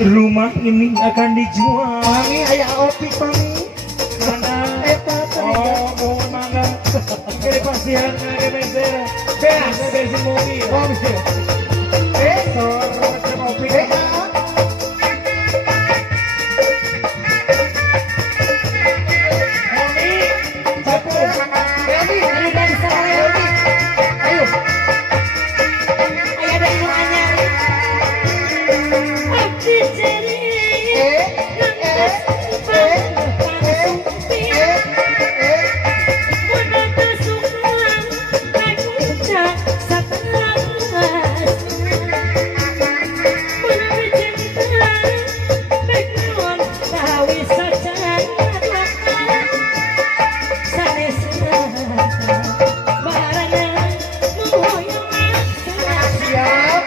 Rumah ini akan dijual. Mami ayah opik mami. Mana? Eta Oh, mohon mangga. Ini pasti harga geser. Beas, bensin mobil. mobil. Sorot ke mobil. Mami, satu. Ready, ini dari sana Ready. Ayo. Ayah dari rumahnya. Abdi jeri. Siap.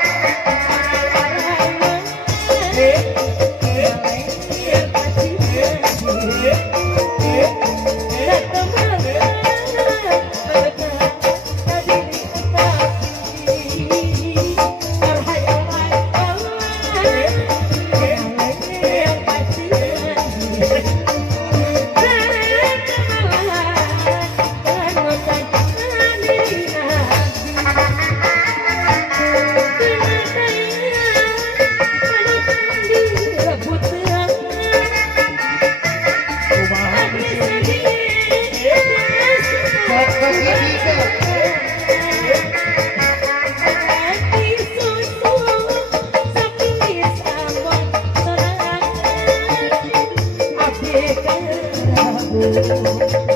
Thank you.